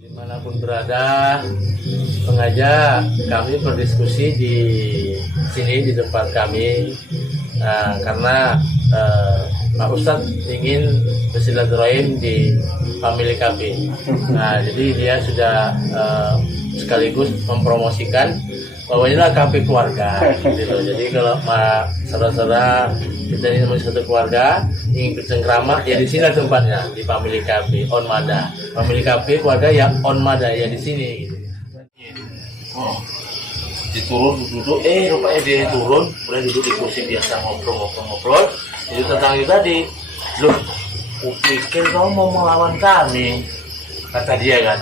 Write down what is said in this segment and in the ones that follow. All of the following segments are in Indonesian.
Dimanapun berada, sengaja kami berdiskusi di sini di tempat kami karena Pak Ustadz ingin bersilaturahim di family cafe. Nah, jadi dia sudah sekaligus mempromosikan bahwa inilah kafe keluarga gitu. Jadi kalau saudara-saudara kita ini masih satu keluarga ingin bercengkrama ya di sini tempatnya, di family cafe Onmada. Family cafe keluarga yang Onmada ya di sini gitu. Oh, diturun duduk, rupanya dia turun, mulai duduk di kursi biasa ngobrol. Jadi tentang itu tadi, loh, kupikir kamu mau melawan kami, kata dia kan.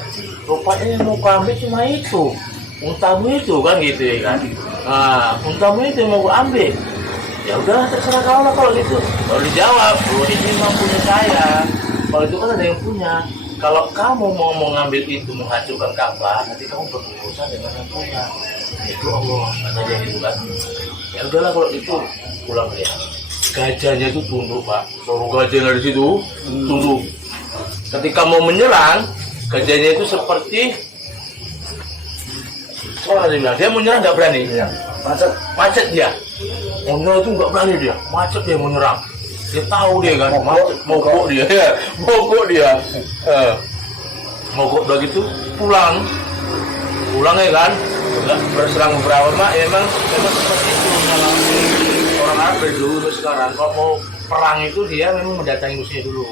Rupanya yang mau kami cuma itu. Untamu itu kan gitu ya kan. Nah, untamu itu yang mau gue ambil. Ya udah terserah kau lah kalau gitu. Kalau dijawab, ini memang punya saya. Kalau itu kan ada yang punya. Kalau kamu mau ngambil itu menghancurkan Ka'bah, nanti kamu berurusan dengan yang punya. Itu Allah kata dia gitu kan. Ya udahlah kalau itu pulang dia. Gajahnya itu tunduk Pak. Suruh gajah dari situ tunduk. Ketika mau menyerang, gajahnya itu seperti dia menyerang nggak berani, ya. Macet dia. Ono itu nggak berani dia, macet dia menyerang. Dia tahu dia kan, mogok dia, mogok begitu pulang ya kan, berserang beberapa mak, ya memang seperti itu kalau orang Arab dari dulu sekarang. Kalau mau perang itu dia memang mendatangi musuhnya dulu.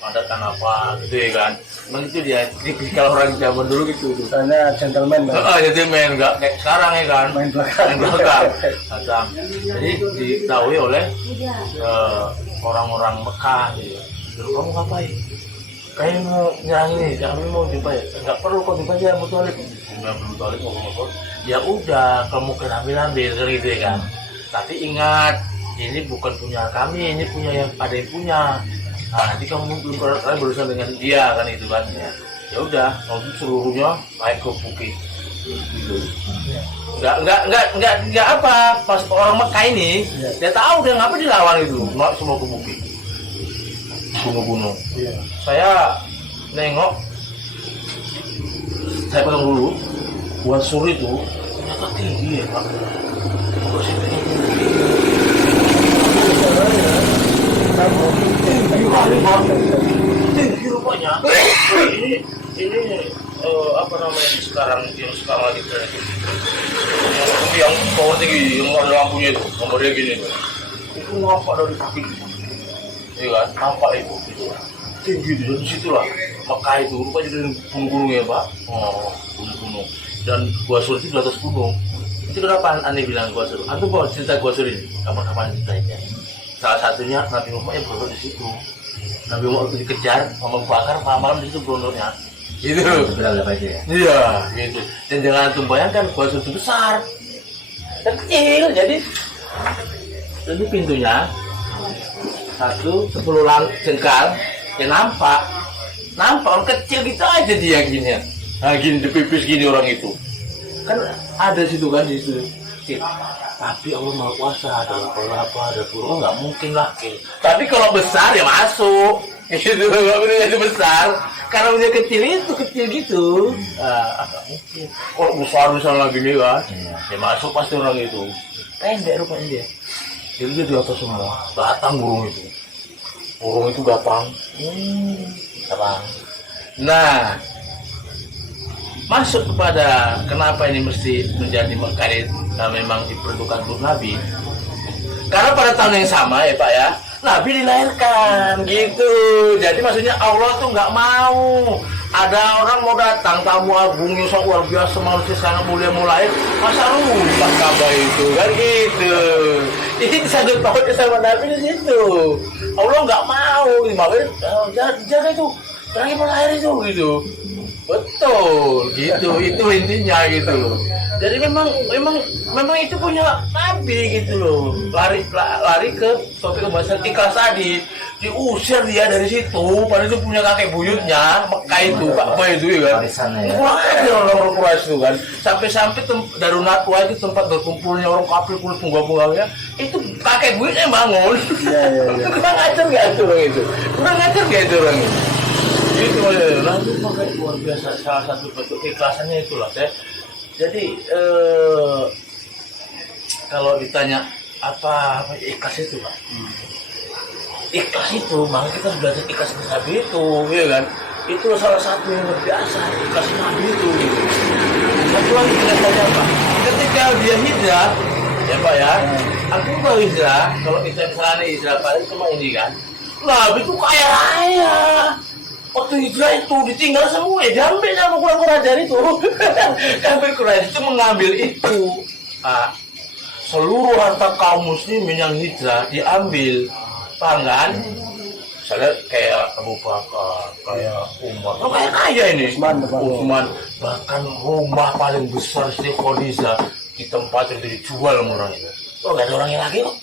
Madakan apa gitu ya kan. Memang itu dia, kalau orang zaman dulu gitu. Soalnya gentleman kan? Gentleman, nggak kayak sekarang ya kan. Main belakang. Jadi diketahui oleh orang-orang Mekah gitu. Dulu kamu ngapain? Kayak mau nyerang ini, kami mau jumpa ya. Nggak perlu kok jumpa aja Abu Thalib. Abu Thalib ngomong. Ya udah, kamu kan ambil gitu ya kan. Tapi ingat, ini bukan punya kami, ini punya yang ada yang punya. Nah, nanti kamu berurusan dengan dia kan itu kan ya udah lalu seluruhnya naik ke bukit gitu. Nggak apa pas orang Mekah ini dia tahu dia ngapa dilawan itu naik semua ke bukit gunung-gunung. Saya nengok, saya potong dulu buat suri itu ternyata tinggi ya Pak. Tinggi rupanya. Ini apa namanya sekarang lagi tren yang power tinggi yang ada lampunya itu, nomornya gini tuh. Itu nampak dari kaki, iya kan? Nampak itu, gitu. Tinggi di situlah. Mekah itu rupanya dari gunung-gunung ya Pak. Oh, gunung-gunung. Dan Gua Sur itu di atas gunung. Itu kenapa aneh bilang Gua Sur? Antum bawa cerita Gua Sur ini? Kapan-kapan ceritanya? Salah satunya Nabi Muhammad yang berondok di situ. Nabi Muhammad itu dikejar sama Bakar malam di situ berondoknya. Gitu. Bilang apa aja ya? Iya, gitu. Dan jangan antum bayangkan Gua Sur itu besar dan kecil. Jadi pintunya 10 jengkal, ya nampak orang kecil gitu aja dia gini. Nah gini dipipis gini orang itu. Kan ada situ kan di situ. Tapi Allah Maha Kuasa, ada apa, ada burung, nggak mungkin lah. Tapi kalau besar ya masuk, itu nggak boleh jadi besar. Karena dia kecil gitu, nggak mungkin. Kalau besar misalnya gini kan, ya masuk pasti orang itu. Pendek rupanya dia. Jadi dia di atas semua, datang burung itu datang. Nah, masuk kepada kenapa ini mesti menjadi mengkarit memang diperuntukkan untuk Nabi. Karena pada tahun yang sama ya Pak ya, Nabi dilahirkan gitu. Jadi maksudnya Allah tuh nggak mau ada orang mau datang tamu agung yang luar biasa manusia sangat mulia mulai masa rusak Ka'bah itu kan gitu. Ini disangkut pautnya sama Nabi di situ. Allah nggak mau, makanya jaga itu terakhir melahir itu gitu. Betul, gitu, itu intinya gitu loh. Jadi memang itu punya Nabi gitu loh. Lari ke topik pembahasan ikhlas tadi. Diusir dia dari situ, padahal itu punya kakek buyutnya, Mekah itu, Ka'bah itu ya kan. Kurang aja orang-orang Quraisy itu kan. Sampai Darun Nadwa itu tempat berkumpulnya orang kafir kulit bunga-bunganya, itu kakek buyutnya bangun. Kurang ajar nggak itu orang itu? Kurang ajar nggak itu orang itu? Itu nah itu makanya luar biasa, salah satu bentuk keikhlasannya itulah teh. Jadi kalau ditanya apa ikhlas itu Pak? Ikhlas itu, makanya kita belajar ikhlas Nabi itu, ya kan? Itu salah satu yang luar biasa, ikhlas Nabi itu. Gitu. Satu lagi kita tanya Pak, ketika dia hijrah, ya Pak ya, aku tahu hijrah, kalau kita misalnya hijrah paling cuma ini kan, Nabi itu kaya raya. Waktu hijrah itu ditinggal semua, diambil sama kurang-kurang ajar itu. Ambil kurang itu mengambil itu. Seluruh harta kaum muslimin yang hijrah diambil, paham kan? Misalnya kayak Abu Bakar, kayak Umar, kayak kaya ini. Utsman, bahkan rumah paling besar Siti Khadijah di tempat itu dijual sama orang itu. Oh nggak ada orangnya lagi kok.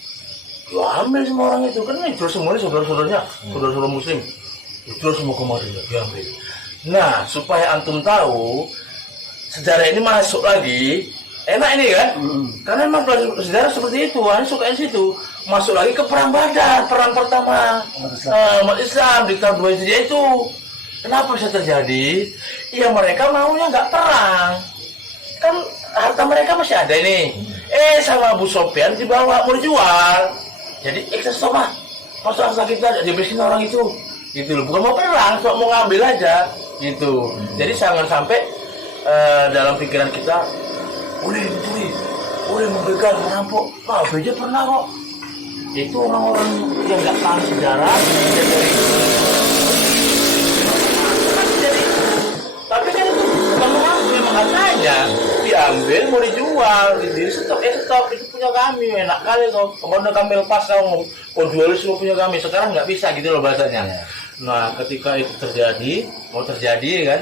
Diambil semua orang itu kan jual semuanya saudara-saudaranya, saudara-saudara muslim. Itu semua kemarin diambil. Nah, supaya antum tahu sejarah ini masuk lagi, enak ini kan? Karena memang sejarah seperti itu, aneh suka di situ. Masuk lagi ke perang Badar, perang pertama umat Islam di tahun 2 Hijriah itu. Kenapa bisa terjadi? Ya mereka maunya nggak perang, kan harta mereka masih ada ini. Sama Abu Sofyan dibawa mau dijual. Jadi stop lah, masuk akal kita dihabisin orang itu. Gitu loh, bukan mau perang, cuma mau ngambil aja gitu. Jadi jangan sampai dalam pikiran kita boleh mencuri, boleh membegal, merampok. Aja pernah kok. Itu orang-orang yang nggak tahu sejarah jadi tapi kan itu bukan mengambil, memang hartanya diambil mau dijual gitu. Stop itu punya kami, enak kali kok. Kemarin kami lepas kamu mau jual semua punya kami, sekarang nggak bisa gitu loh bahasanya. Nah, ketika itu mau terjadi kan,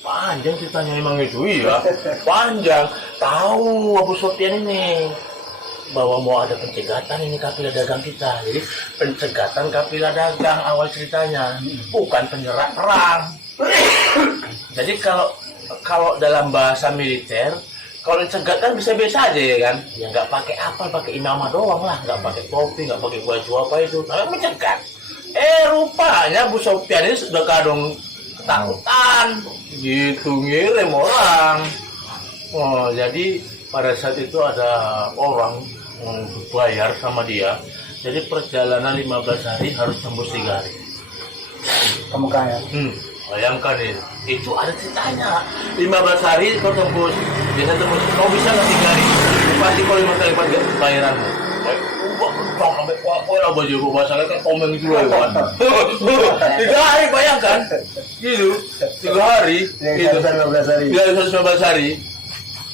panjang ceritanya memang itu ya, panjang. Tahu Abu Sufyan ini bahwa mau ada pencegatan ini kafilah dagang kita. Jadi pencegatan kafilah dagang awal ceritanya, bukan penyerang perang. Jadi kalau dalam bahasa militer, kalau dicegat kan bisa-bisa aja ya kan, ya nggak pakai apa, pakai imamah doang lah, nggak pakai topi, nggak pakai baju apa itu, tapi mencegat. Rupanya Abu Sufyan ini sudah kadung ketakutan, gitu ngirim orang. Oh, jadi pada saat itu ada orang bayar sama dia. Jadi perjalanan 15 hari harus tembus 3 hari. Kamu kaya. Bayangkan itu ada ceritanya. 15 hari kau tembus, biasa tembus. Kau bisa nggak 3 hari? Pasti kau 5 kali lipat bayaranmu. Bang sampai kuat lah baju gua masalah kan komen gitu loh kan. 3 hari bayangkan. Gitu. 3 hari. Itu 15 hari. Ya 15 hari.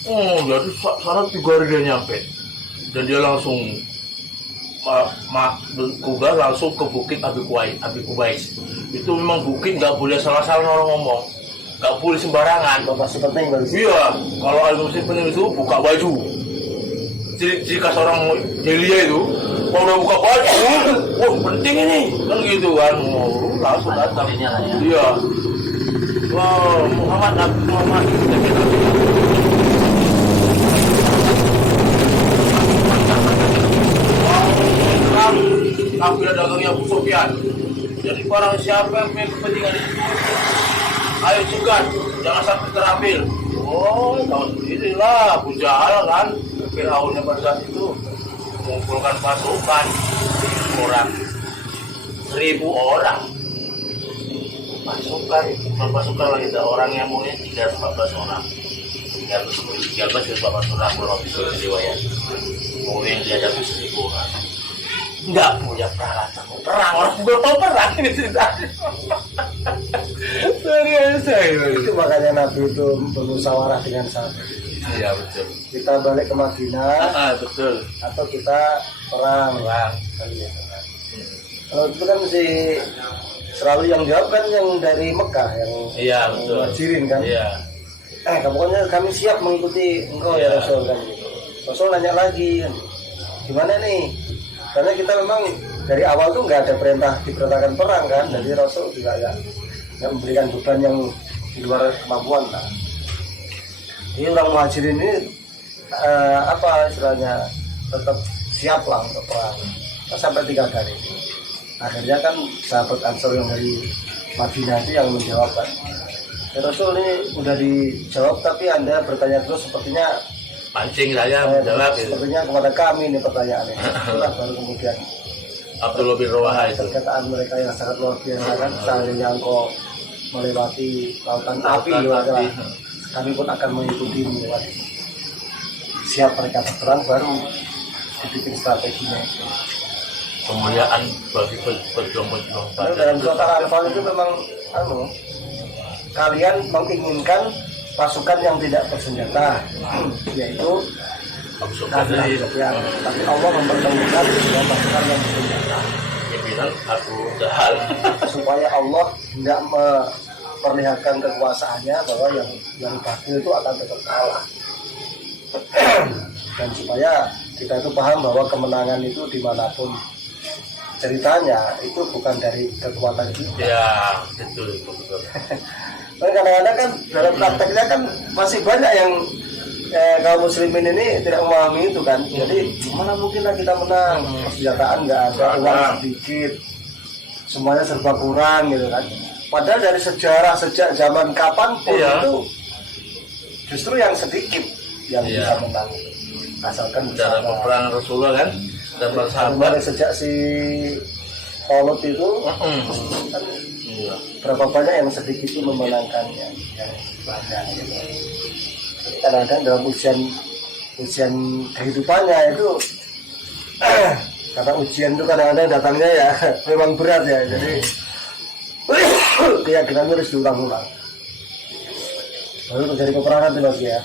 Jadi sana 3 hari dia nyampe. Dan dia langsung kuda langsung ke bukit Abi Kubais. Itu memang bukit nggak boleh salah-salah orang ngomong. Nggak boleh sembarangan. Pasti penting bagus. Iya. Kalau al-muslim penting itu buka baju. Jika seorang jelia itu kalau udah buka baju, wah penting ini kan gitu kan, langsung datang. Iya. Wow, Muhammad. Kafilah dagangnya Abu Sufyan. Jadi barang siapa yang punya kepentingan di situ, ayo cegat, jangan sampai terambil. Oh, tahu sendiri lah, Abu Jahal kan, Fir'aunnya pada saat itu mengumpulkan pasukan orang 1000 orang. Pasukan lagi ada orang yang mungkin 314 orang. 314 orang belum bisa riwayat. Kemudian dihadapi 1000 orang. Nggak punya peralatan mau perang, orang juga mau perang ini ceritanya. Serius itu makanya Nabi itu bermusyawarah dengan sahabat. Iya betul. Kita balik ke Madinah, betul. atau kita perang. Kalau itu kan mesti selalu yang jawab kan yang dari Mekah, yang Muhajirin kan. Iya. Pokoknya kami siap mengikuti engkau ya Rasul kan. Rasul nanya lagi, gimana nih? Karena kita memang dari awal tuh nggak ada diperintahkan perang kan, jadi Rasul juga nggak memberikan beban yang di luar kemampuan kan. Ini orang Muhajirin ini apa istilahnya tetap siap lah untuk perang sampai 3 kali. Akhirnya kan sahabat Ansor yang dari Madinah itu yang menjawab kan. Ya Rasul, ini udah dijawab tapi Anda bertanya terus, sepertinya Pancing saya menjawab gitu. sepertinya kepada kami ini pertanyaannya. Itulah baru kemudian Abdullah bin Rawaha itu. perkataan mereka yang sangat luar biasa kan, seandainya engkau melewati lautan api, Api. kami pun akan mengikuti melewati. Siap mereka berperang, baru dibikin strateginya. Kemuliaan bagi pejuang-pejuang Lalu dalam surat Al-Anfal itu memang kalian menginginkan pasukan yang tidak bersenjata, yaitu kafir. Tapi Allah mempertemukan dengan pasukan yang bersenjata. Pimpinan Abu Jahal. Supaya Allah tidak memperlihatkan kekuasaannya bahwa yang kafir itu akan tetap kalah. Dan supaya kita itu paham bahwa kemenangan itu dimanapun ceritanya itu bukan dari kekuatan kita. Ya, betul. Tapi kadang-kadang kan dalam prakteknya kan masih banyak yang kaum muslimin ini tidak memahami itu kan. Jadi mana mungkinlah kita menang, persenjataan nggak ada, uang sedikit, semuanya serba kurang gitu kan. Padahal dari sejarah sejak zaman kapanpun itu justru yang sedikit yang bisa menang. Asalkan Cara peperangan Rasulullah kan, dan bersahabat. Mulai sejak si Tolut itu kan berapa banyak yang sedikit itu memenangkannya, yang banyak gitu. Kadang-kadang dalam ujian kehidupannya itu karena ujian itu kadang-kadang datangnya ya memang berat ya, jadi keyakinan harus diulang-ulang. Lalu terjadi peperangan itu Mas ya.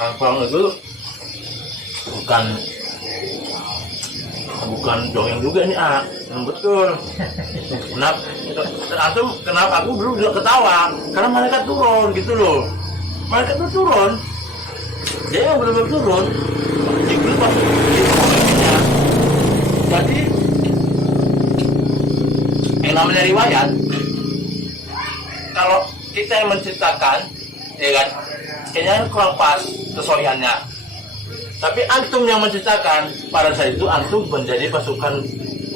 Perang itu bukan dongeng juga nih, yang betul. Kenapa aku dulu juga ketawa? Karena malaikat turun gitu loh. Malaikat itu turun, dia yang benar-benar turun. Jibril masuk di momennya. Jadi yang namanya riwayat, kalau kita yang menciptakan, ya kan, kayaknya kurang pas kesohiannya. Tapi antum yang menciptakan, pada saat itu antum menjadi pasukan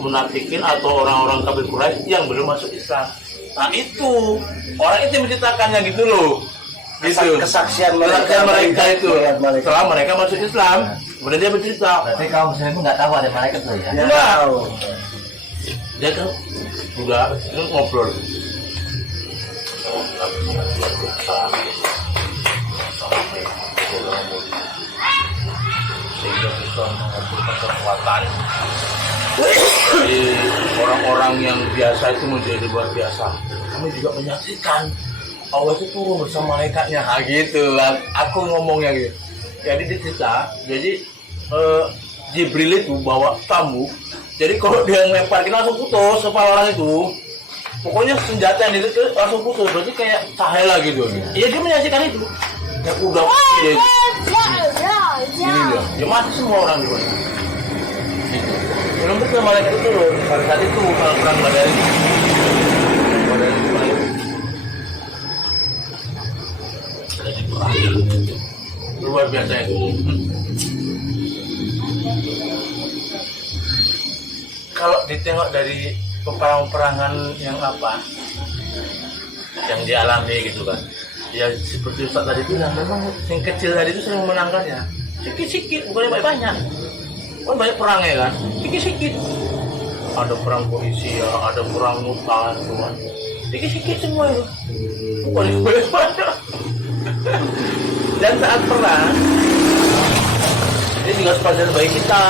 munafikin atau orang-orang kafir Quraisy yang belum masuk Islam. Nah itu orang itu yang menciptakannya gitu loh. Gitu. Kesaksian mereka itu setelah mereka masuk Islam, kemudian dia bercerita. Berarti kaum muslim itu nggak tahu ada malaikat tuh ya? Ya, tahu. Dia kan juga ngobrol. Sehingga bisa mengumpulkan kekuatan di orang-orang yang biasa itu menjadi luar biasa. Kami juga menyaksikan Allah itu turun bersama malaikatnya. Gitu lah. Aku ngomongnya gitu. Jadi dicerita, jadi Jibril itu bawa tamu. Jadi kalau dia ngelempar kita langsung putus kepala orang itu. Pokoknya senjata yang itu langsung putus. Berarti kayak cahaya gitu. Iya, dia menyaksikan itu. Ya udah dia. Ini dia. Ya mati semua orang di sana. Gitu. Belum betul malaikat itu turun. Pada saat itu kalau perang Badar itu. Jadi berakhir. Luar biasa itu. Kalau ditengok dari peperangan yang apa yang dialami gitu kan, ya seperti Ustaz tadi bilang, memang yang kecil tadi itu sering memenangkannya sikit-sikit, bukannya banyak-banyak. Kan banyak perangnya kan, sikit-sikit. Ada perang polisi ya, ada perang hutan, cuman sikit-sikit semua itu, bukan banyak. Dan saat perang ini juga pelajaran bagi kita.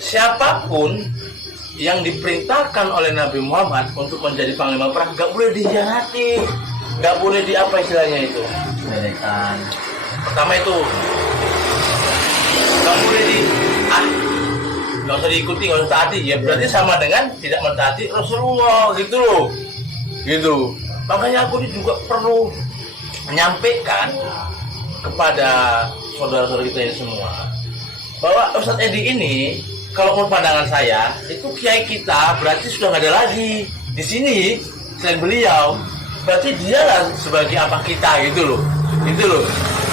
Siapapun yang diperintahkan oleh Nabi Muhammad untuk menjadi panglima perang gak boleh dihianati, gak boleh di apa istilahnya itu. Pertama itu gak boleh gak usah diikuti, gak usah taati. Ya berarti sama dengan tidak mentaati Rasulullah gitu loh. Gitu. Makanya aku juga perlu menyampaikan kepada saudara-saudara kita ini semua bahwa Ustadz Edi ini, kalau menurut pandangan saya, itu kiai kita berarti sudah nggak ada lagi di sini selain beliau. Berarti dialah sebagai apa kita gitu loh.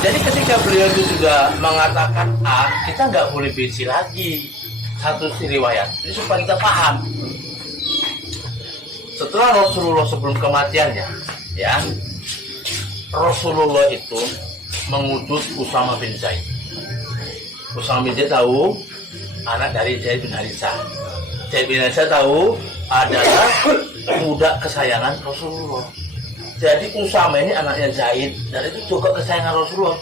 Jadi ketika beliau itu sudah mengatakan A, kita nggak boleh benci lagi. satu riwayat. Ini supaya kita paham. Setelah Rasulullah sebelum kematiannya, ya, Rasulullah itu mengutus Usama bin Zaid. Usama bin Zaid tahu anak dari Zaid bin Haritsah. Zaid bin Haritsah tahu adalah budak kesayangan Rasulullah. Jadi Usama ini anaknya Zaid dan itu juga kesayangan Rasulullah.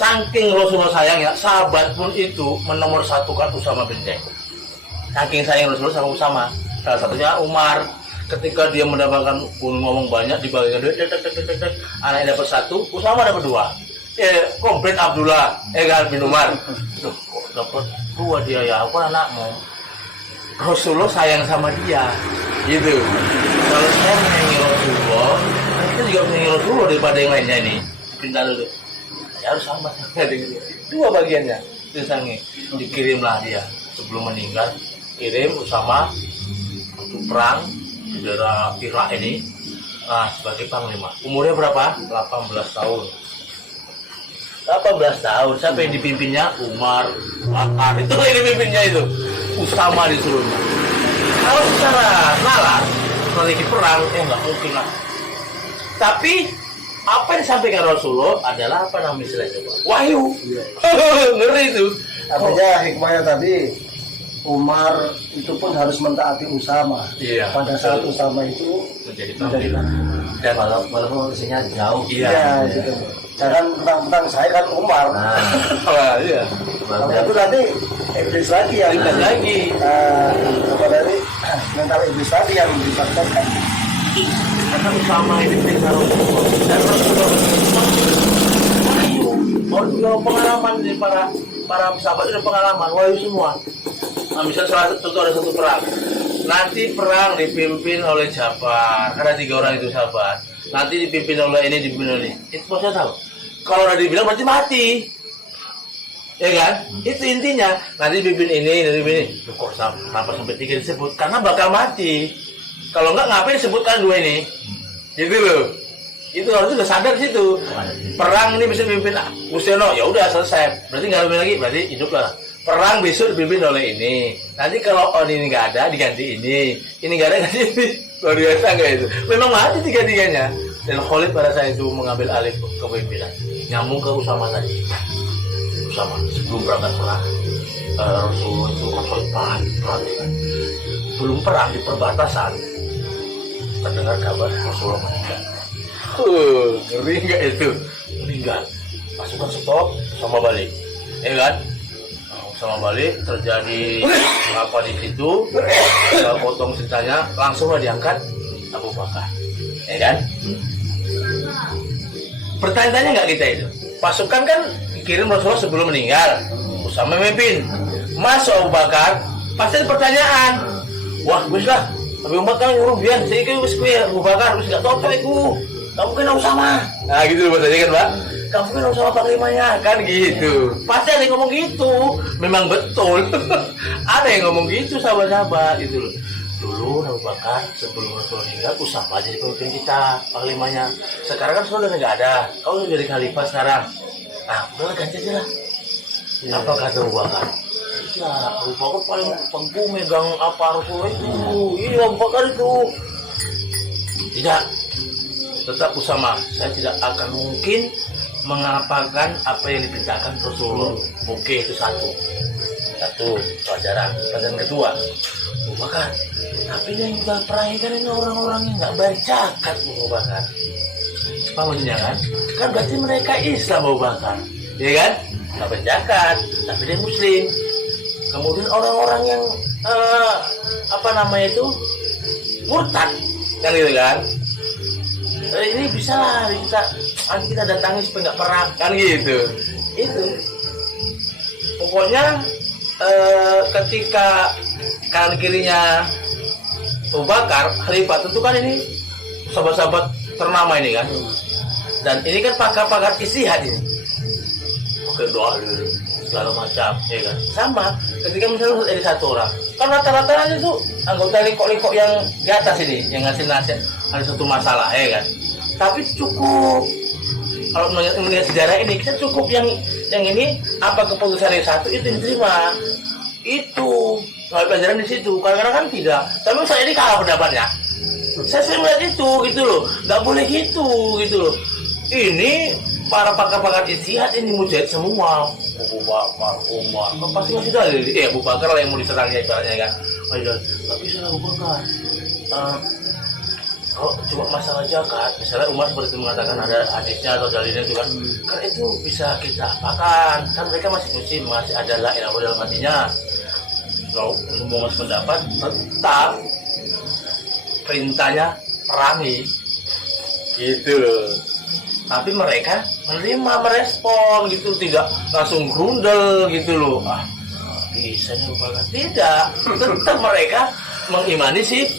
Saking Rasulullah sayangnya, sahabat pun itu menomorsatukan Usama bin Zaid. Saking sayang Rasulullah sama Usama. Salah satunya Umar. Ketika dia mendapatkan ngomong banyak dibagikan duit, anaknya dapat satu, Usama dapat dua. Komplit Abdullah, kan bin Umar. Loh, kok dapat dua dia ya? Aku anakmu. Rasulullah sayang sama dia, gitu. Kalau saya menyayangi Rasulullah, kita juga menyayangi Rasulullah daripada yang lainnya ini. Pintar dulu. Ya harus sama. Dua bagiannya. Disangi. Dikirimlah dia sebelum meninggal. Kirim Usama untuk perang di daerah Irak ini sebagai panglima. Umurnya berapa? 18 tahun. 18 tahun. Siapa yang dipimpinnya? Umar, Bakar. Itu yang dipimpinnya itu. Usama disuruh. Kalau secara nalar, strategi perang, nggak mungkin lah. Tapi apa yang disampaikan Rasulullah adalah apa namanya istilahnya? Wahyu. Ngeri itu. Artinya hikmahnya tadi Umar itu pun harus mentaati Usama. Iya. Pada saat Usama itu Menjadi panglima. dan Walaupun usianya jauh. Iya, gitu. Jangan mentang-mentang saya kan Umar. iya. Kalau itu nanti iblis lagi yang Iblis lagi. apa dari mental iblis lagi yang dipaksakan. Karena Usama ini perintah Rasulullah dan Rasulullah wahyu. Pengalaman dari para sahabat itu pengalaman wahyu semua. Nah, misalnya salah satu ada satu perang. Nanti perang dipimpin oleh Ja'far. Karena 3 orang itu sahabat. Nanti dipimpin oleh ini, dipimpin oleh ini. Itu saya tahu. Kalau udah dibilang berarti mati. Ya kan? Itu intinya. Nanti dipimpin ini, nanti dipimpin ini. Kok kenapa sampai 3 disebut? Karena bakal mati. Kalau enggak ngapain disebutkan 2 ini? Gitu loh. Itu harus sudah sadar di situ. Perang ini bisa dipimpin Ustiono, ya udah selesai. Berarti nggak lebih lagi, berarti hidup lah. Perang besok dipimpin oleh ini. Nanti kalau ini nggak ada, diganti ini. Ini nggak ada, ganti ini. Luar biasa nggak itu? Memang mati 3-3-nya. Dan Khalid pada saat itu mengambil alih kepemimpinan. Nyambung ke Usama tadi. Usama sebelum berangkat perang, Rasulullah itu kan perhatikan. Belum perang di perbatasan, terdengar kabar Rasulullah meninggal. Ngeri nggak itu? Meninggal. Pasukan stop sama balik, ya kan? Sama balik terjadi apa di situ? Potong ceritanya, langsunglah diangkat Abu Bakar, ya kan? Bertanya-tanya nggak kita itu? Pasukan kan dikirim Rasulullah sebelum meninggal, Usama memimpin. Masuk Abu Bakar, pasti ada pertanyaan. Wah, wis lah. Abu Bakar nyuruh biar saya ke wis kuwi Abu Bakar wis gak tau iku. Kamu kan Usama. Nah, gitu loh bahasanya kan, Pak. Kamu kan Usama panglimanya, kan gitu. Pasti ada yang ngomong gitu. Memang betul. Ada yang ngomong gitu sahabat-sahabat gitu loh. Dulu Abu Bakar sebelum Rasulullah meninggal Usama jadi pemimpin kita, panglimanya. Sekarang kan sudah nggak ada. Kau udah jadi khalifah sekarang. Nah, udah ganti aja lah. Apa kata Abu Bakar? Ya, Abu Bakar paling teguh megang apa Rasulullah itu. Iya, Abu Bakar itu. Tidak. Tetap Usama. Saya tidak akan mungkin mengapakan apa yang diperintahkan Rasulullah. Oke, itu satu pelajaran. Pelajaran kedua, Abu Bakar. Tapi yang kita perangi kan ini orang-orang yang nggak berzakat, Abu Bakar. Apa maksudnya kan? Kan berarti mereka Islam, Abu Bakar, ya kan? Nggak berzakat, tapi dia Muslim. Kemudian orang-orang yang murtad, kan gitu kan? Ini bisa lah kita datangi supaya nggak perang, kan gitu. Itu pokoknya ketika kanan kirinya Abu Bakar khalifah, tentu kan ini sahabat-sahabat ternama ini kan, dan ini kan pakar-pakar istihad ini, oke, doa dulu segala macam, ya kan. Sama ketika misalnya ada satu orang, kan rata-rata itu anggota lingkok-lingkok yang di atas ini yang ngasih nasihat ada satu masalah, ya kan. Tapi cukup kalau melihat sejarah ini, kita cukup yang ini apa keputusan yang satu itu diterima. Itu nggak pelajaran di situ. Kadang-kadang kan tidak. Tapi saya ini kalah pendapatnya. Saya sering melihat itu gitu loh. Nggak boleh gitu loh. Ini para pakar-pakar ijtihad ini mujahid semua. Abu Bakar, Umar, pasti masih dalil. Abu Bakar lah yang mau diserangnya ibaratnya kan. Nggak bisa Abu Bakar. Kalau cuma masalah zakat, misalnya Umar seperti itu mengatakan ada hadisnya atau dalilnya itu kan, karena itu bisa kita apakan. Kan mereka masih muslim, masih ada la ilaha dalam hatinya. Kalau semua masih pendapat, tetap perintahnya perangi, gitu loh. Tapi mereka menerima, merespon gitu, tidak langsung grundel gitu loh. Bisa nyoba, tidak. Tetap mereka mengimani si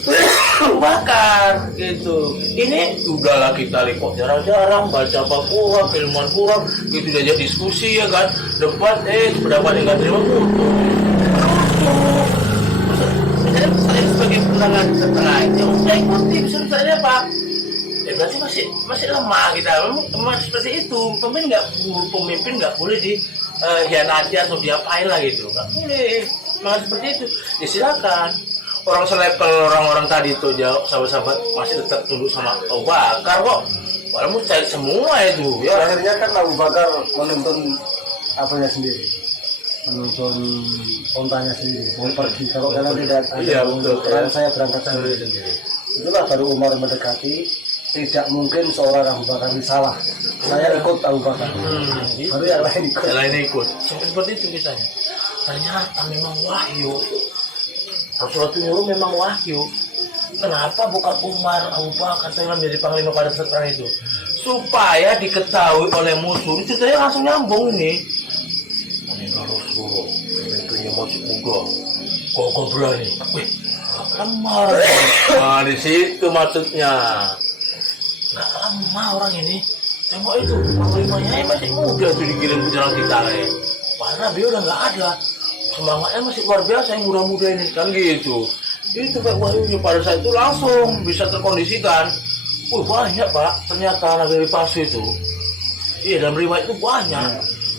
Abu Bakar gitu. Ini udahlah kita lihat jarang-jarang baca Al-Quran, ilmuwan Quran, gitu diajak diskusi ya kan, debat pendapat yang nggak terima kutu. Saya sebagai penangan setengah itu udah ikuti misalnya Pak. Berarti masih lemah kita. Memang seperti itu. Pemimpin nggak boleh hianati atau diapain lah gitu. Nggak boleh. Memang seperti itu. Ya silakan. Orang selevel orang-orang tadi itu jauh sahabat-sahabat masih tetap tunduk sama Abu Bakar kok. Walaupun cari semua itu. Ya akhirnya kan Abu Bakar menuntun apanya sendiri, menuntun ontanya sendiri, mau pergi. Kalau kalian tidak ada, saya berangkat sendiri. Itulah baru Umar mendekati. Tidak mungkin seorang Abu Bakar ini salah. Saya ikut Abu Bakar. Baru yang lain ikut. Yang lain ikut. Seperti itu misalnya. Ternyata memang wahyu. Rasulullah itu nyuruh memang wahyu. Kenapa bukan Umar, Abu Bakar yang menjadi panglima pada saat perang itu? Supaya diketahui oleh musuh. Itu saya langsung nyambung ini. Ini Rasulullah, pemimpinnya masih muda. Kok berani? Wih, lemah. Nah, di situ maksudnya. Nggak lemah orang ini. Tengok itu, panglimanya masih muda tuh dikirim ke jalan kita ya. Padahal dia udah nggak ada. Semangatnya masih luar biasa yang muda-muda ini kan gitu. Itu Pak wahyunya pada saat itu langsung bisa terkondisikan. Banyak Pak, ternyata Nabi palsu itu. Iya, dalam riwayat itu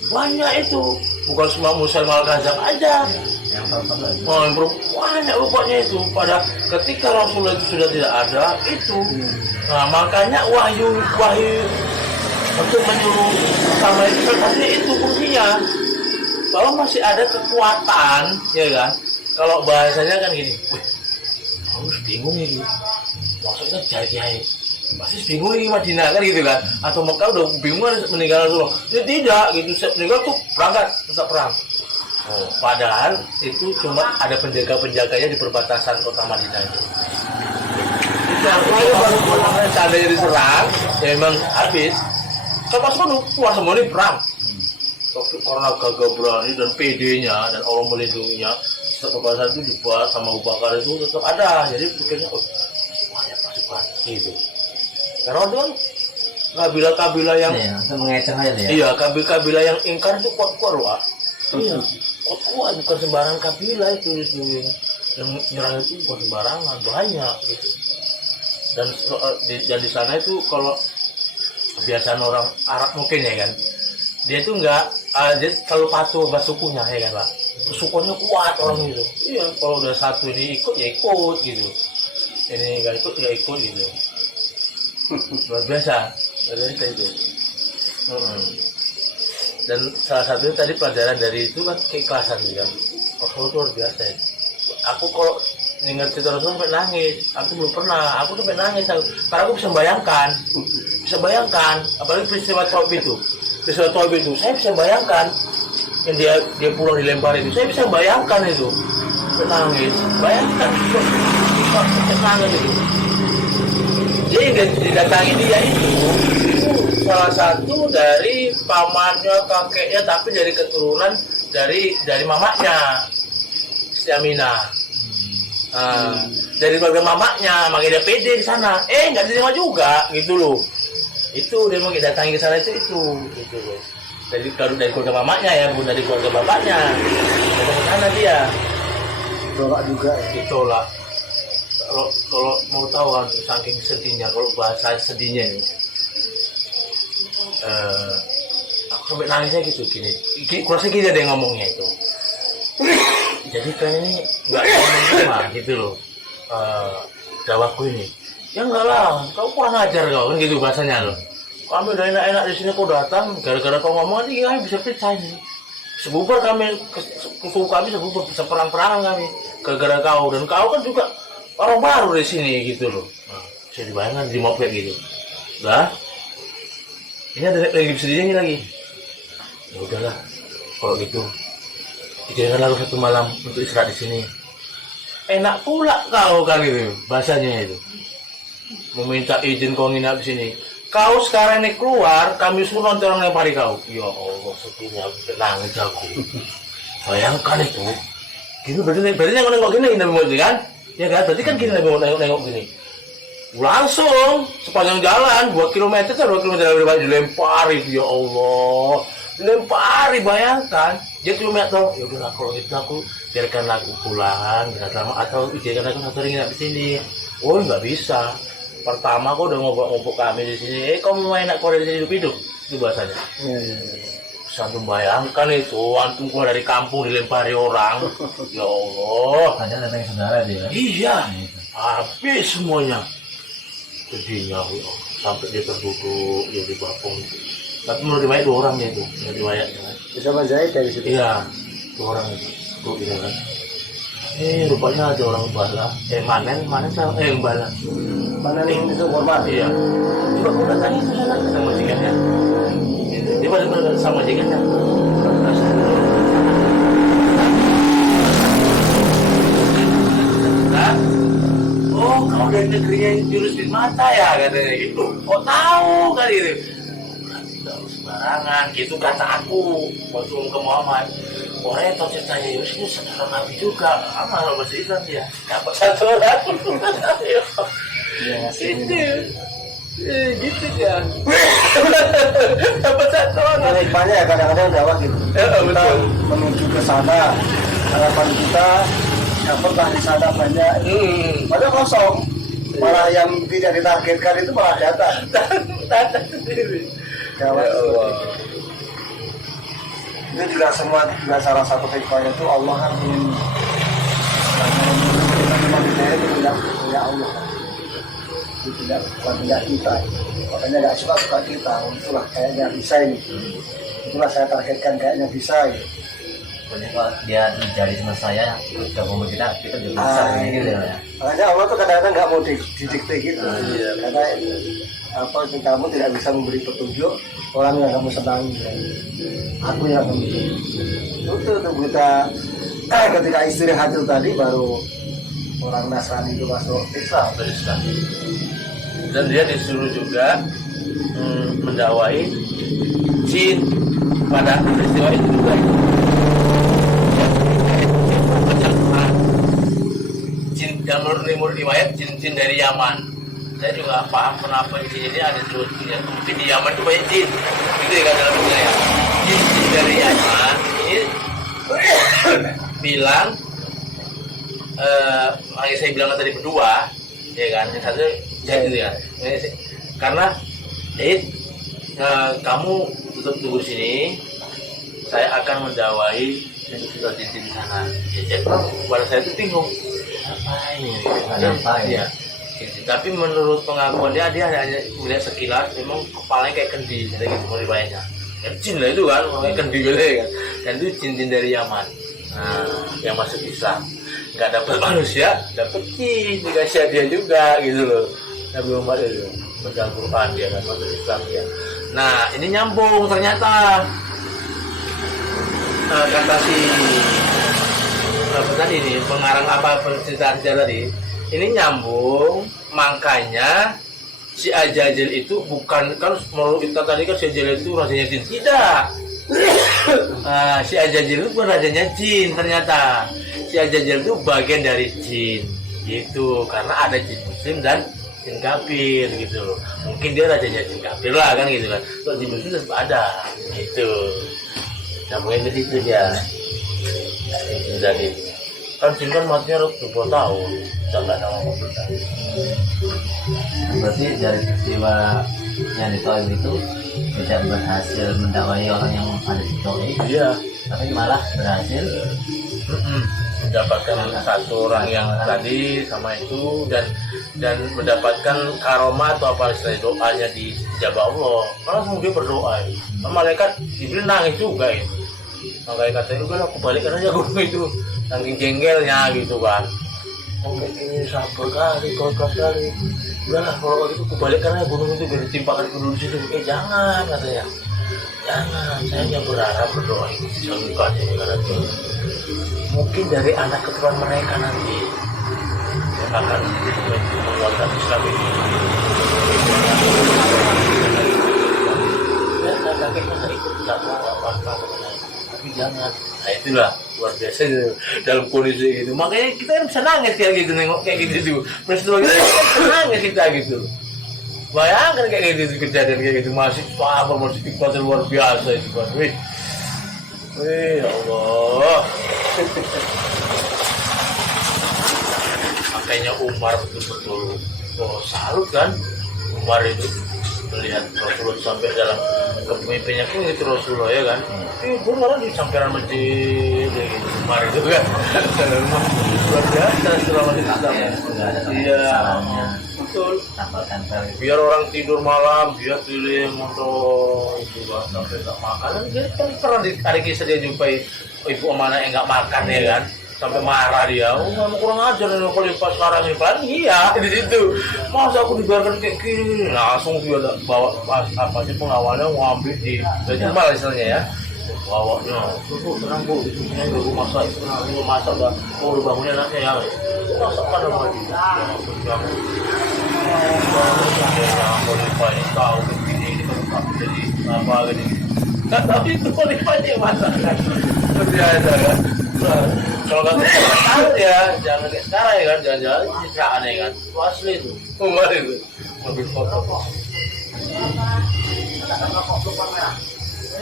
banyak itu. Bukan cuma Musa al-Kazab aja. Banyak rupanya itu. Pada ketika Rasulullah itu sudah tidak ada itu. Nah makanya wahyu untuk menyuruh sama itu pasti itu fungsinya. Bahwa masih ada kekuatan, ya kan? Kalau bahasanya kan gini, harus bingung ini, maksudnya jahit pasti bingung ini Madinah kan gitu kan? Atau Mekah udah bingung meninggal Rasulullah? Ya, tidak gitu, meninggal tuh berangkat tetap perang. Padahal itu cuma ada penjaga-penjaganya di perbatasan kota Madinah itu. Seandainya diserang, ya memang habis. Pas keluar semua ini perang. Tapi karena gagah berani dan PD-nya dan Allah melindunginya, pasukan itu dibuat sama Abu Bakar itu tetap ada. Jadi pikirnya, banyak pasukan gitu. Karena itu kan kabilah-kabilah yang mengeceng aja ya. Iya, kabilah yang ingkar itu kuat-kuat loh. Iya, kuat bukan sembarang kabilah itu yang nyerang itu bukan sembarangan, banyak gitu. Dan di sana itu kalau kebiasaan orang Arab mungkin ya kan, dia itu dia selalu patuh sama sukunya ya kan Pak. Sukunya kuat orang itu. Iya, kalau udah satu ini ikut ya ikut gitu. Ini nggak ikut ya ikut gitu. Luar biasa itu. Dan salah satunya tadi pelajaran dari itu kan keikhlasan gitu kan. Rasul itu luar biasa ya. Aku kalau ingat cerita Rasul sampai nangis. Aku belum pernah. Aku sampai nangis. Karena aku bisa bayangkan. Apalagi peristiwa Taib itu. Saya bisa bayangkan yang dia pulang dilempar itu. Saya bisa bayangkan itu. Nangis. Bayangkan. Nangis itu. Jadi didatangi dia itu salah satu dari pamannya, kakeknya, tapi dari keturunan dari mamaknya, Aminah. Dari keluarga mamaknya, makanya dia pede di sana. Nggak diterima juga, gitu loh. Itu dia mau datangi ke sana itu loh. Dari keluarga mamaknya ya, bukan dari keluarga bapaknya. Dari sana dia. Tolak juga. Ditolak. Kalau mau tahu saking sedihnya, kalau bahasa sedihnya nih, aku sampai nangisnya gitu gini kurasa gini ada yang ngomongnya itu. jadi kan ini nggak menerima gitu loh jawabku ini. Ya enggak lah, kau kurang ajar kau kan gitu bahasanya loh. Kami udah enak-enak di sini kau datang, gara-gara kau ngomong ini kami bisa percaya nih. Sebubar kami, suku kami sebubar, seperang-perangan kami, gara-gara kau, dan kau kan juga orang baru di sini gitu loh. Nah, bisa dibayangkan di mobil gitu. Lah, ini ada lagi sedihnya lagi. Ya udahlah, kalau gitu, dijadikan lalu 1 malam untuk istirahat di sini. Enak pula kau kan itu, bahasanya itu. Meminta izin kau nginap di sini. Kau sekarang ini keluar, kami suruh nanti orang lempari kau. Ya Allah, sedihnya nangis aku. Bayangkan itu. Gini berarti nengok gini Nabi Muhammad kan? Ya kan? Berarti kan gini Nabi Muhammad nengok gini. Langsung sepanjang jalan 2 km dilempari. Ya Allah, dilempari, bayangkan. Dia cuma tahu, ya udah kalau itu aku biarkan aku pulang dengan selamat atau biarkan aku satu nginap di sini. Oh nggak bisa. Pertama kau udah ngobok kami di sini. Kamu mau enak kau dari sini hidup itu bahasanya. Sampai bayangkan itu antum keluar dari kampung dilempari orang. Ya Allah. Ada datang saudara dia. Iya. Habis semuanya. Sedihnya sampai dia terduduk dia di bapung. Tapi menurut riwayat 2 orang dia itu. Menurut riwayatnya. Bisa menjahit dari situ. Iya. 2 orang itu. Tuh gitu kan. Rupanya ada orang bala. Manen sama bala. Mana nih itu korban? Iya. Coba kau datang itu sana sama majikannya. Dia pada sama majikannya. Nah, oh kau dari negerinya jurus di mata ya katanya itu. Kau tahu kali itu. Tidak sembarangan. Gitu kata aku waktu ke Muhammad. Orang yang tahu ceritanya Yunus itu saudara Nabi juga. Amal bahasa Islam dia. Dapat 1 orang. Ya, Itu gitu ya. Dapat 1 orang. Hikmahnya ya kadang-kadang dakwah gitu. Kita menuju ke sana, harapan kita dapatlah di sana banyak. Padahal kosong. Malah yang tidak ditargetkan itu malah datang. Datang sendiri. Gawat. Itu juga salah satu hikmahnya itu Allah kan ingin kita memang hidayah itu punya Allah. Itu tidak kita. Makanya nggak suka kita. Itulah kayaknya bisa ini. Itulah saya targetkan kayaknya bisa. Pokoknya kalau dia mencari sama saya, udah mau kita juga bisa gitu ya. Makanya Allah tuh kadang-kadang nggak mau didikte gitu. Karena kamu tidak bisa memberi petunjuk orang yang kamu senangi. Aku yang kamu. Itu kita ketika istirahat itu tadi baru orang Nasrani itu masuk Islam. Dan dia disuruh juga mendakwai jin pada peristiwa itu juga. Jin yang menurut riwayat jin dari Yaman. Saya juga paham kenapa jin ini ada di mungkin di Yaman itu banyak jin. Itu ya kan dalam bukunya ya. Jin dari Yaman ini bilang makanya saya bilang tadi berdua ya kan, yang satu jadi ya karena kamu tutup tunggu sini, saya akan mendawai yang sudah di sana. Jadi pada saya itu bingung apa ini ya. Tapi menurut pengakuan dia hanya melihat sekilas memang kepalanya kayak kendi gitu riwayatnya. Jin lah itu kan, kayak kendi gitu kan. Dan itu jin dari Yaman. Nah, yang masuk Islam nggak dapat manusia, dapat jin, dikasih hadiah juga gitu loh. Nabi Muhammad itu pegang Quran dia kan masuk Islam dia. Nah ini nyambung ternyata kata si apa tadi ini pengarang apa penceritaan sejarah tadi ini nyambung, makanya si Ajajil itu bukan kan menurut kita tadi kan si Ajajil itu rajanya jin, tidak. Nah, si Ajajil itu bukan rajanya jin ternyata. Si Ajajil itu bagian dari jin gitu, karena ada jin muslim dan jin kafir gitu loh. Mungkin dia rajanya jin kafir lah kan gitu kan. Kalau jin muslim tetap ada gitu. Namanya ke situ dia. Jadi kan jin kan matinya 20 tahun. Jangan nama kita. Berarti dari peristiwa yang di Taif itu tidak berhasil mendakwai orang yang ada di Taif. Iya. Tapi malah berhasil mendapatkan satu orang yang tadi sama itu dan mendapatkan karomah atau apa istilah doanya dijabah Allah. Langsung dia berdoa. Malaikat Jibril nangis juga itu. Makanya katanya udah aku balikan aja gunung itu, saking jengkelnya gitu kan. Oke, ini sabar kali, kotor kali. Udahlah kalau gitu aku balikan aja gunung itu biar ditimpakan dulu di situ. Jangan katanya. Jangan, saya hanya berharap berdoa itu disambungkan ini karena itu. Mungkin dari anak keturunan mereka nanti yang akan menguatkan Islam ini. Ya, kakeknya saya ikut tidak mau apa-apa. Tapi jangan. Nah itulah luar biasa gitu, dalam kondisi gitu. Makanya kita kan bisa nangis kayak gitu nengok kayak gitu. Peristiwa gitu bisa nangis kita gitu. Bayangkan kayak gitu kejadian kayak gitu masih sabar masih ikhlas luar biasa itu kan. Wih ya Allah. Makanya Umar betul-betul salut kan. Umar itu melihat Rasulullah sampai dalam kepemimpinannya pun itu Rasulullah ya kan. Itu orang di sampaian masjid gitu. Umar itu kan. Luar biasa selama di Islam. Iya. Betul. Biar orang tidur malam, dia keliling motor itu kan sampai nggak makan. Dia kan pernah di hari kisah dia jumpai ibu amanah yang nggak makan ya kan. Sampai marah dia, kamu kurang ajar nih kalau pas sekarang ini kan iya di situ. Masa aku dibiarkan kayak gini, langsung dia bawa pas apa sih pengawalnya ngambil di jembal misalnya ya. Bawanya, tuh tenang bu, ini gue masak, ini masak udah, udah bangunnya anaknya ya. Masak pada lagi, mau dipakai tahu begini ini kan jadi apa gini. Tapi itu mau dipakai masak kan, terbiasa kan. Kalau nggak tahu ya, jangan kayak sekarang ya kan, jangan-jangan citraan ya kan, asli itu, Umar itu, mobil foto.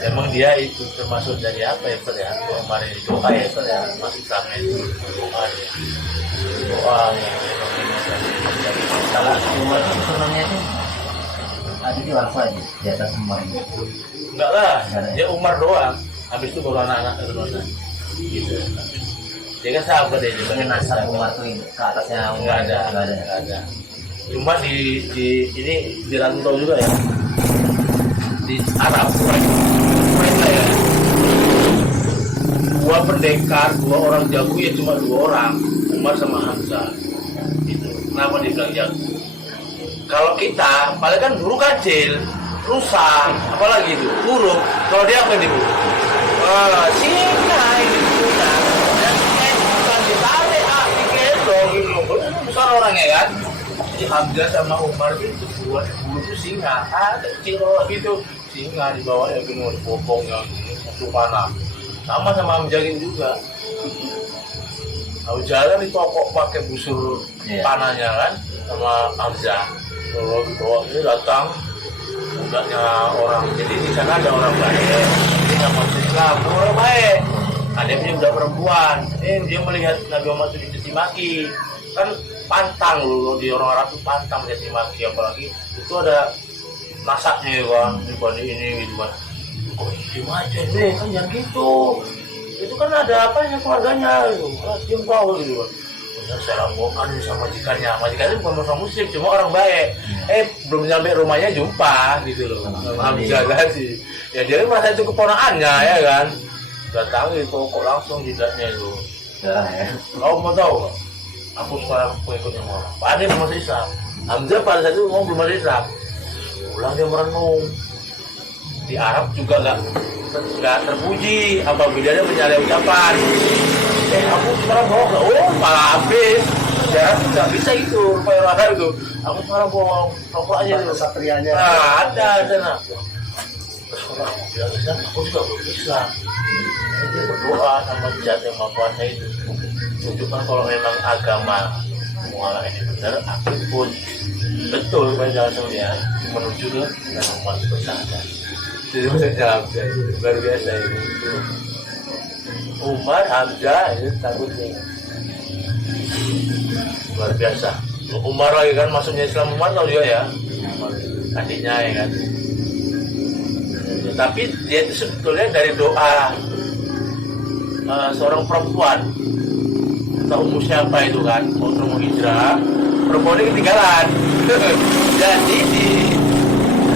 Emang dia itu termasuk dari apa ya Pak ya? Umar ini doa ya Pak ya, masuk sama itu doa ya. Doa yang Kalau Umar itu sebenarnya itu ada di warfa aja di atas Umar itu. Enggak lah, dia Umar doang. Habis itu baru anak-anak keturunan. Gitu. Dia kan sahabat dia juga. Ini nasab Umar tuh ke atasnya Enggak ada. Cuma di ini di Rantau juga ya. Di Arab mereka ya. Dua pendekar, dua orang jago ya cuma dua orang, Umar sama Hamzah. Gitu. Kenapa dibilang jago? Kalau kita, paling kan burung kecil, rusak, apalagi itu burung. Kalau dia apa yang diburu? Singa ini punya. Dan bukan ditarik, digendong gitu. Besar orangnya kan. Jadi Hamzah sama Umar itu buat bulu itu singa. Kecil gitu. Singa dibawa ya gini, bobongnya, musuh panah. Sama Hamzah juga. Tahu jalan itu kok pakai busur panahnya kan sama Hamzah. Kalau bawa ini datang budaknya orang. Jadi di sana ada orang baik. Dia nggak masuk Islam, orang baik. Ada punya budak perempuan. Dia melihat Nabi Muhammad itu dicaci maki. Kan pantang loh di orang Arab itu pantang mencaci maki, apalagi itu ada masaknya kan, dibanding ini gitu kan. Kok gimana nih kan yang gitu. Itu kan ada apanya keluarganya itu. Dia tahu gitu kan. Saya lakukan sama majikannya bukan orang muslim, cuma orang baik. Belum nyampe rumahnya jumpa gitu loh. Hamzah tadi. Ya dia merasa itu keponakannya ya kan. Datang itu kok langsung jidatnya itu. Kau mau tahu? Aku sekarang pengikutnya mau. Pak dia belum masuk Islam. Hamzah pada saat itu belum masuk Islam. Pulang dia merenung. Di Arab juga nggak terpuji apabila dia menyalahi ucapan. Aku sekarang bohong, malah habis. Ya, nggak bisa itu, rupanya orang itu. Aku sekarang bohong, rokok aja itu. Satrianya. Nah, ada sana. Terus aku juga belum bisa. Dia berdoa sama Zat yang Maha Kuasa itu. Tunjukkan kalau memang agama mualah ini benar, aku pun betul pada langsung ya menuju ke Muhammad bersahadat. Jadi saya jawab, luar biasa ini. Umar, Hamzah itu takutnya luar biasa. Umar lagi kan masuknya Islam, Umar tahu juga ya, adiknya ya kan. Tapi dia itu sebetulnya dari doa seorang perempuan tahu umur siapa itu kan, mau hijrah, perempuan ini ketinggalan. Jadi di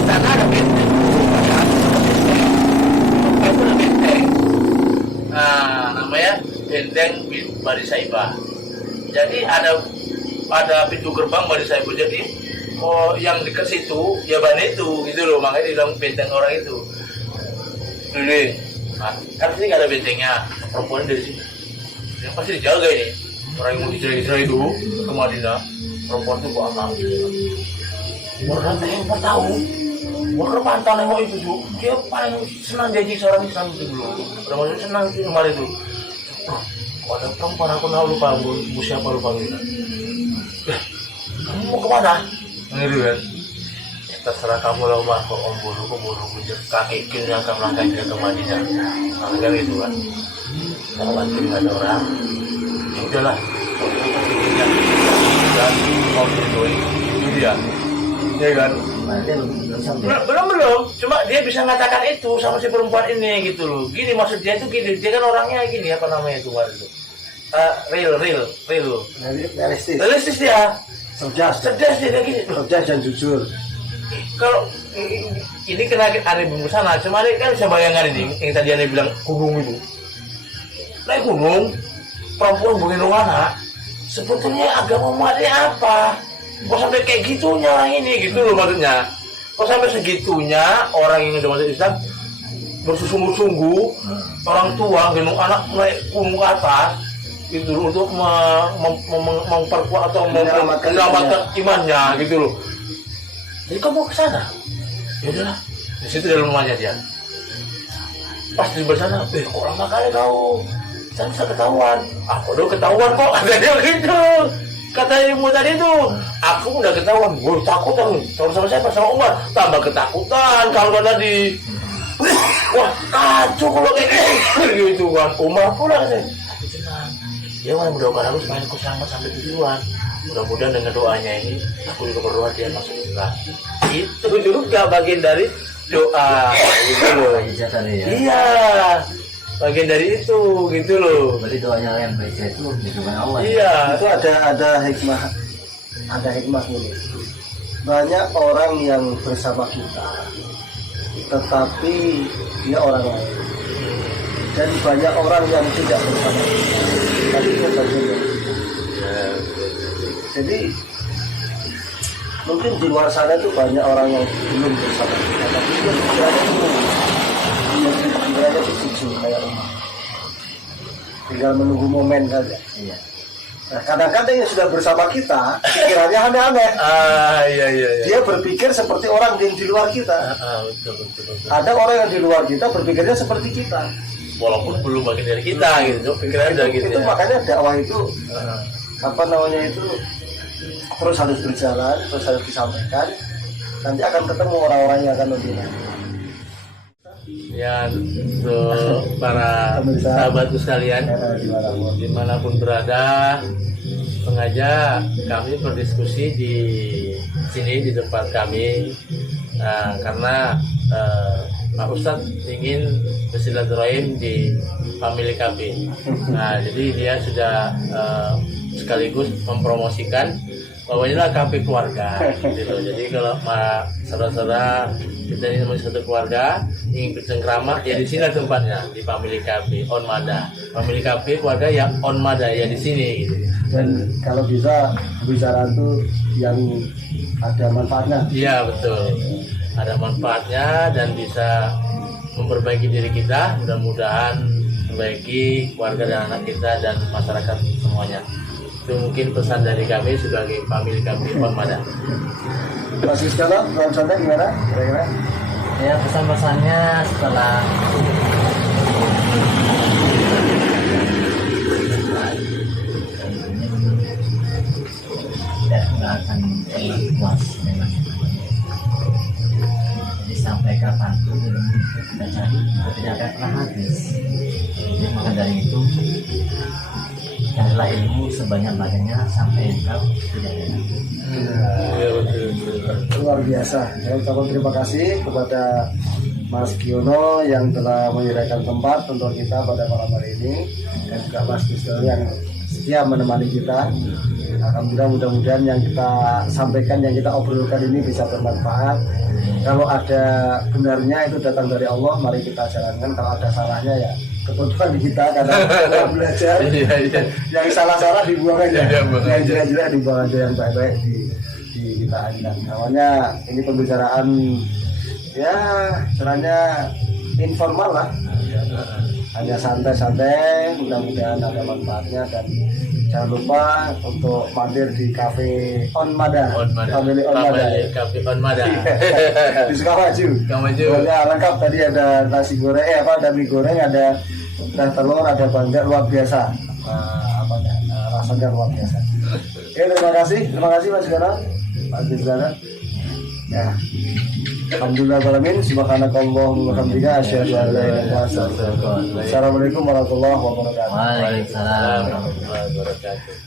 sana ada benteng, itu ada benteng. Nah, namanya benteng Bari Saibah. Jadi ada pintu gerbang Bari Saibah. Jadi yang dekat situ ya Bani itu gitu loh, makanya dibilang benteng orang itu. Ini, nah, kan sini nggak ada bentengnya, perempuan dari sini. Yang pasti dijaga ini. Orang yang mau hijrah itu ke Madinah, perempuan itu kok aman. Orang yang tahu, orang pantau nengok itu tuh, dia paling senang janji seorang Islam itu dulu. Orang masih senang itu kemarin itu. Kok ada perempuan aku tahu lupa, bu siapa lupa gitu. Kamu mau kemana? Gitu kan. Terserah kamu lah mah, kok om bulu kaki kiri yang akan melangkah dia ke Madinah. Kan gitu kan. Kalau bantu nggak ada orang, ya udahlah. Dan mau itu dia, ya kan? Belum. Cuma dia bisa mengatakan itu sama si perempuan ini gitu loh. Gini maksud dia itu gini, dia kan orangnya gini apa namanya itu kemarin itu. Realistis dia. Cerdas dia gini. Cerdas dan jujur. Kalau ini kena ada bumbu sana, cuma dia kan bisa bayangkan ini yang tadi anda bilang gunung itu. Naik gunung, perempuan menggendong anak, sebetulnya agama umatnya apa? Kok sampai kayak gitunya orang ini gitu loh maksudnya. Kok sampai segitunya orang yang sudah masuk Islam bersungguh-sungguh orang tua gendong anak naik gunung ke atas gitu loh, untuk memperkuat atau menyelamatkan imannya gitu loh. Jadi kamu mau ke sana? Ya udahlah, di situ dalam rumahnya dia. Pas di sana, kok lama kali kau? Saya bisa ketahuan. Aku udah ketahuan kok, katanya begitu. Kata ibu tadi itu, aku udah ketahuan. Gue takut kan, sama siapa? Sama Umar. Tambah ketakutan kalau tadi. Wah, kacau kalau kayak gitu kan. Umar pula katanya. Tapi tenang, dia malah mendoakan aku supaya aku selamat sampai tujuan. Mudah-mudahan dengan doanya ini, aku juga berdoa dia masuk Islam. Itu juga bagian dari doa, gitu loh. Iya, bagian dari itu, gitu loh. Berarti doanya yang baik itu diterima Allah. Iya, Itu ada hikmah. Ada hikmah ini. Banyak orang yang bersama kita, tetapi dia orang lain. Dan banyak orang yang tidak bersama kita, tapi dia bagian dari kita. Jadi mungkin di luar sana itu banyak orang yang belum bersama kita, tapi dia pikirannya itu setuju kayak rumah. Tinggal menunggu momen saja. Iya. Nah, kadang-kadang yang sudah bersama kita pikirannya aneh-aneh. Iya. Dia berpikir seperti orang yang di luar kita. Betul. Ada orang yang di luar kita berpikirnya seperti kita. Walaupun belum bagian dari kita, gitu. Pikirannya udah gitu. Itu Ya. makanya dakwah itu apa namanya itu terus harus berjalan, terus harus disampaikan. Nanti akan ketemu orang-orang yang akan membina. Ya, untuk para sahabatku sekalian, dimanapun berada, sengaja kami berdiskusi di sini di tempat kami, karena Pak Ustadz ingin bersilaturahim di family cafe. Nah, jadi dia sudah sekaligus mempromosikan bahwa inilah kafe keluarga gitu. Jadi kalau saudara-saudara kita ini masih satu keluarga ingin bercengkrama, ya di sini tempatnya, di family cafe on Mada. Family cafe keluarga yang on Mada ya di sini gitu. Dan kalau bisa bicara itu yang ada manfaatnya. Iya betul, ada manfaatnya dan bisa memperbaiki diri kita, mudah-mudahan memperbaiki keluarga dan anak kita dan masyarakat semuanya. Itu mungkin pesan dari kami sebagai family kami Mada. Mas Iskala, pesannya gimana? Kira-kira? Ya, pesan-pesannya setelah tidak akan pernah puas memang. Jadi sampai kapanpun ilmu kita cari tidak akan pernah habis. Jadi maka dari itu carilah ilmu sebanyak-banyaknya sampai engkau tidak ada. Luar biasa. Saya ucapkan terima kasih kepada Mas Giono yang telah menyediakan tempat untuk kita pada malam hari ini, dan juga Mas Gisel yang setia menemani kita. Alhamdulillah, mudah-mudahan yang kita sampaikan, yang kita obrolkan ini bisa bermanfaat. Kalau ada benarnya itu datang dari Allah, mari kita jalankan. Kalau ada salahnya ya kebetulan kita karena kita belajar. Yang salah-salah dibuang aja, yang jelek-jelek dibuang aja, yang baik-baik kita ajarkan. Namanya ini pembicaraan ya sebenarnya informal lah, hanya santai-santai, mudah-mudahan ada manfaatnya. Dan jangan lupa untuk mampir di cafe Onmada, Family Onmada, Cafe Onmada di Sukamaju. Pokoknya lengkap, tadi ada nasi goreng, ada mie goreng, ada telur, ada bandeng, luar biasa. Rasanya luar biasa. Oke, terima kasih Mas Gana, Pak Gizana. Ya, alhamdulillah alamin, subhanakallahumma wa bihamdika asyhadu an la ilaha illa anta astaghfiruka wa atubu ilaik. Assalamualaikum warahmatullahi wabarakatuh. Waalaikumsalam. Warahmatullahi wabarakatuh.